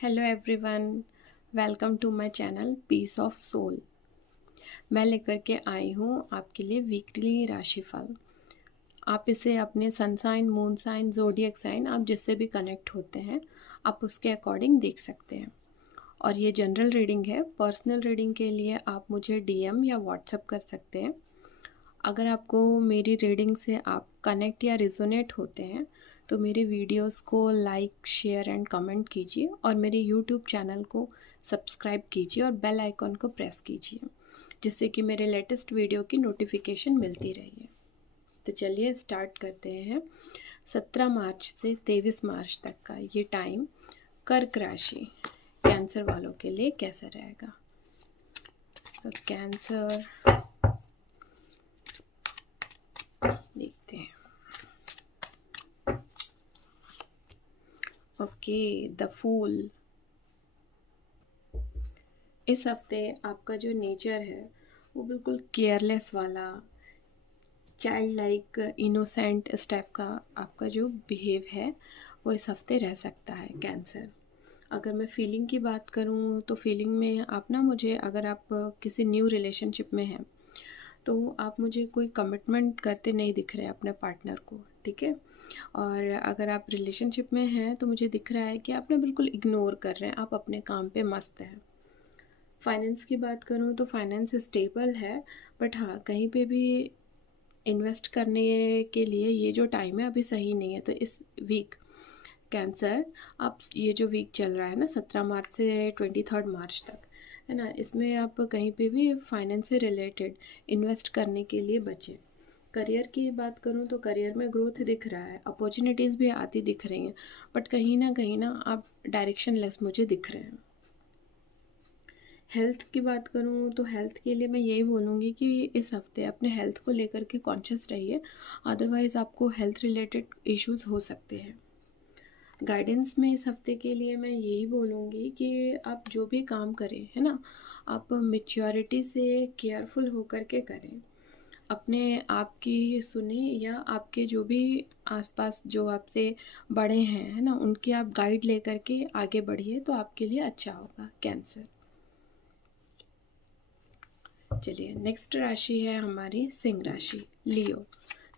Hello everyone, welcome to my channel peace of soul. मैं लेकर के आई हूँ आपके लिए वीकली राशिफल। आप इसे अपने sun sign, moon sign, zodiac sign, आप जिससे भी कनेक्ट होते हैं आप उसके अकॉर्डिंग देख सकते हैं। और ये जनरल रीडिंग है। पर्सनल रीडिंग के लिए आप मुझे डीएम या व्हाट्सएप कर सकते हैं। अगर आपको मेरी रीडिंग से आप कनेक्ट या रिजोनेट होते हैं तो मेरे वीडियोस को लाइक, शेयर एंड कमेंट कीजिए और मेरे यूट्यूब चैनल को सब्सक्राइब कीजिए और बेल आइकॉन को प्रेस कीजिए, जिससे कि मेरे लेटेस्ट वीडियो की नोटिफिकेशन मिलती रही है। तो चलिए स्टार्ट करते हैं। 17 मार्च से 23 मार्च तक का ये टाइम कर्क राशि कैंसर वालों के लिए कैसा रहेगा। तो कैंसर देखते हैं। Okay, the fool. इस हफ्ते आपका जो नेचर है वो बिल्कुल केयरलेस वाला, चाइल्ड लाइक, इनोसेंट इस टाइप का आपका जो बिहेव है वो इस हफ्ते रह सकता है कैंसर। अगर मैं फीलिंग की बात करूँ तो फीलिंग में आप ना मुझे, अगर आप किसी न्यू रिलेशनशिप में हैं तो आप मुझे कोई कमिटमेंट करते नहीं दिख रहे अपने पार्टनर को, ठीक है। और अगर आप रिलेशनशिप में हैं तो मुझे दिख रहा है कि आप ना बिल्कुल इग्नोर कर रहे हैं, आप अपने काम पे मस्त हैं। फाइनेंस की बात करूँ तो फाइनेंस स्टेबल है, बट हाँ, कहीं पे भी इन्वेस्ट करने के लिए ये जो टाइम है अभी सही नहीं है। तो इस वीक कैंसर, आप ये जो वीक चल रहा है ना 17 मार्च से 23 मार्च तक, है ना, इसमें आप कहीं पे भी फाइनेंस से रिलेटेड इन्वेस्ट करने के लिए बचें। करियर की बात करूँ तो करियर में ग्रोथ दिख रहा है, अपॉर्चुनिटीज़ भी आती दिख रही हैं, बट कहीं ना आप डायरेक्शन लेस मुझे दिख रहे हैं। हेल्थ की बात करूँ तो हेल्थ के लिए मैं यही बोलूँगी कि इस हफ्ते अपने हेल्थ को लेकर के कॉन्शियस रहिए, अदरवाइज़ आपको हेल्थ रिलेटेड इश्यूज हो सकते हैं। गाइडेंस में इस हफ्ते के लिए मैं यही बोलूँगी कि आप जो भी काम करें, है ना, आप मेच्योरिटी से केयरफुल होकर के करें। अपने आप की सुने या आपके जो भी आसपास जो आपसे बड़े हैं, है ना, उनकी आप गाइड लेकर के आगे बढ़िए तो आपके लिए अच्छा होगा कैंसर। चलिए, नेक्स्ट राशि है हमारी सिंह राशि, लियो।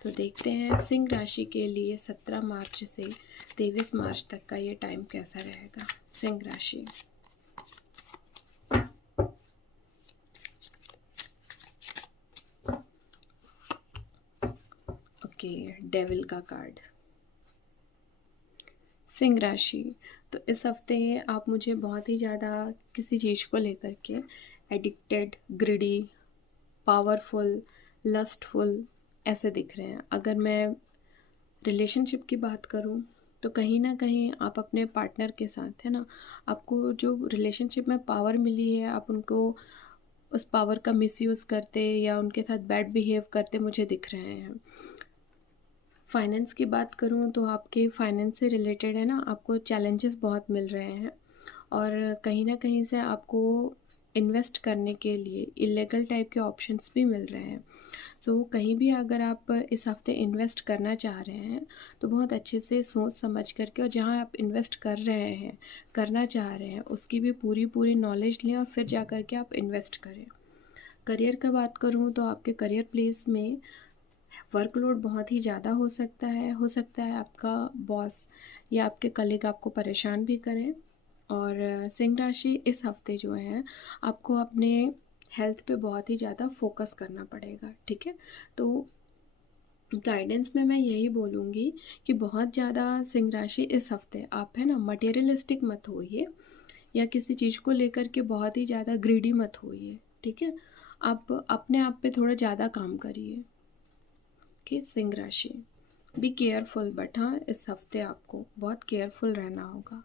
तो देखते हैं सिंह राशि के लिए 17 मार्च से 23 मार्च तक का ये टाइम कैसा रहेगा। सिंह राशि, ओके, डेविल का कार्ड। सिंह राशि, तो इस हफ्ते आप मुझे बहुत ही ज़्यादा किसी चीज़ को लेकर के एडिक्टेड, ग्रिडी, पावरफुल, लस्टफुल ऐसे दिख रहे हैं। अगर मैं रिलेशनशिप की बात करूँ तो कहीं ना कहीं आप अपने पार्टनर के साथ, है ना, आपको जो रिलेशनशिप में पावर मिली है आप उनको उस पावर का मिसयूज़ करते या उनके साथ बैड बिहेव करते मुझे दिख रहे हैं। फाइनेंस की बात करूँ तो आपके फाइनेंस से रिलेटेड, है ना, आपको चैलेंजेस बहुत मिल रहे हैं और कहीं ना कहीं से आपको इन्वेस्ट करने के लिए इलीगल टाइप के ऑप्शंस भी मिल रहे हैं। सो कहीं भी अगर आप इस हफ्ते इन्वेस्ट करना चाह रहे हैं तो बहुत अच्छे से सोच समझ करके, और जहाँ आप इन्वेस्ट कर रहे हैं, करना चाह रहे हैं, उसकी भी पूरी पूरी नॉलेज लें और फिर जा कर के आप इन्वेस्ट करें। करियर का बात करूँ तो आपके करियर प्लेस में वर्कलोड बहुत ही ज़्यादा हो सकता है आपका बॉस या आपके कलीग आपको परेशान भी करें। और सिंह राशि इस हफ्ते जो है आपको अपने हेल्थ पे बहुत ही ज़्यादा फोकस करना पड़ेगा, ठीक है। तो गाइडेंस में मैं यही बोलूँगी कि बहुत ज़्यादा सिंह राशि इस हफ्ते आप, है ना, मटेरियलिस्टिक मत होइए या किसी चीज़ को लेकर के बहुत ही ज़्यादा ग्रीडी मत होइए, ठीक है। आप अपने आप पे थोड़ा ज़्यादा काम करिए कि सिंह राशि, बी केयरफुल, बट हाँ, इस हफ्ते आपको बहुत केयरफुल रहना होगा।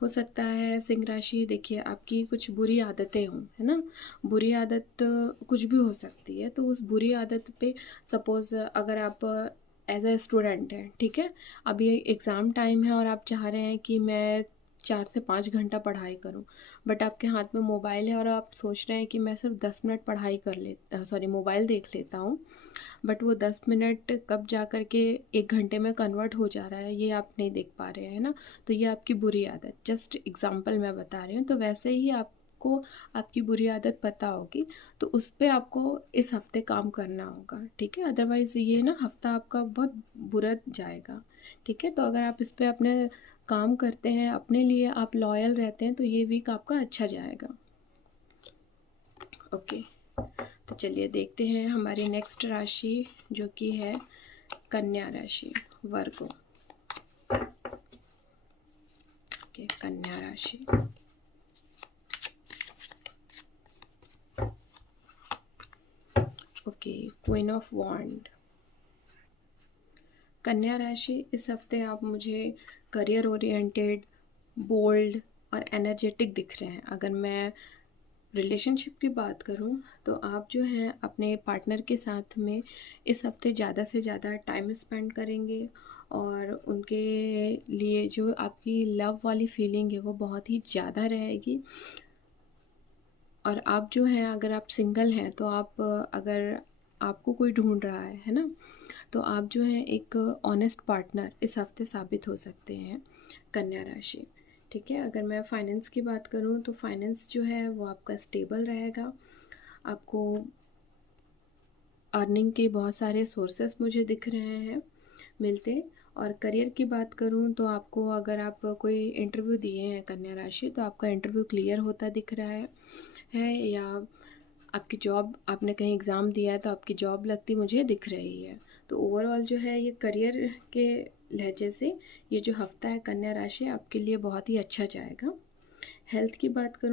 हो सकता है सिंह राशि, देखिए, आपकी कुछ बुरी आदतें हों, है ना, बुरी आदत कुछ भी हो सकती है। तो उस बुरी आदत पे सपोज़ अगर आप एज अ स्टूडेंट हैं, ठीक है, अभी एग्ज़ाम टाइम है और आप चाह रहे हैं कि मैं 4 से 5 घंटा पढ़ाई करूं, बट आपके हाथ में मोबाइल है और आप सोच रहे हैं कि मैं सिर्फ 10 मिनट पढ़ाई कर लेता, सॉरी मोबाइल देख लेता हूं, बट वो 10 मिनट कब जा कर के 1 घंटे में कन्वर्ट हो जा रहा है ये आप नहीं देख पा रहे हैं ना। तो ये आपकी बुरी आदत, जस्ट एग्जांपल मैं बता रही हूँ। तो वैसे ही आपको आपकी बुरी आदत पता होगी, तो उस पे आपको इस हफ्ते काम करना होगा, ठीक है। अदरवाइज़ ये ना हफ्ता आपका बहुत बुरा जाएगा, ठीक है। तो अगर आप इस पे अपने काम करते हैं, अपने लिए आप लॉयल रहते हैं, तो ये वीक आपका अच्छा जाएगा। ओके, तो चलिए देखते हैं हमारी नेक्स्ट राशि जो कि है कन्या राशि, वर्गो। ओके, कन्या राशि। ओके, क्वीन ऑफ वॉन्ड। कन्या राशि, इस हफ्ते आप मुझे करियर ओरिएंटेड, बोल्ड और एनर्जेटिक दिख रहे हैं। अगर मैं रिलेशनशिप की बात करूं तो आप जो हैं अपने पार्टनर के साथ में इस हफ्ते ज़्यादा से ज़्यादा टाइम स्पेंड करेंगे, और उनके लिए जो आपकी लव वाली फीलिंग है वो बहुत ही ज़्यादा रहेगी। और आप जो हैं, अगर आप सिंगल हैं तो आप, अगर आपको कोई ढूंढ रहा है ना, तो आप जो है एक ऑनेस्ट पार्टनर इस हफ्ते साबित हो सकते हैं, कन्या राशि, ठीक है। अगर मैं फाइनेंस की बात करूं तो फाइनेंस जो है वो आपका स्टेबल रहेगा। आपको अर्निंग के बहुत सारे सोर्सेस मुझे दिख रहे हैं मिलते। और करियर की बात करूं तो आपको, अगर आप कोई इंटरव्यू दिए हैं कन्या राशि, तो आपका इंटरव्यू क्लियर होता दिख रहा है, या आपकी जॉब, आपने कहीं एग्ज़ाम दिया है तो आपकी जॉब लगती मुझे दिख रही है। तो ओवरऑल जो है ये करियर के लहजे से ये जो हफ्ता है कन्या राशि आपके लिए बहुत ही अच्छा जाएगा। हेल्थ की बात करूँ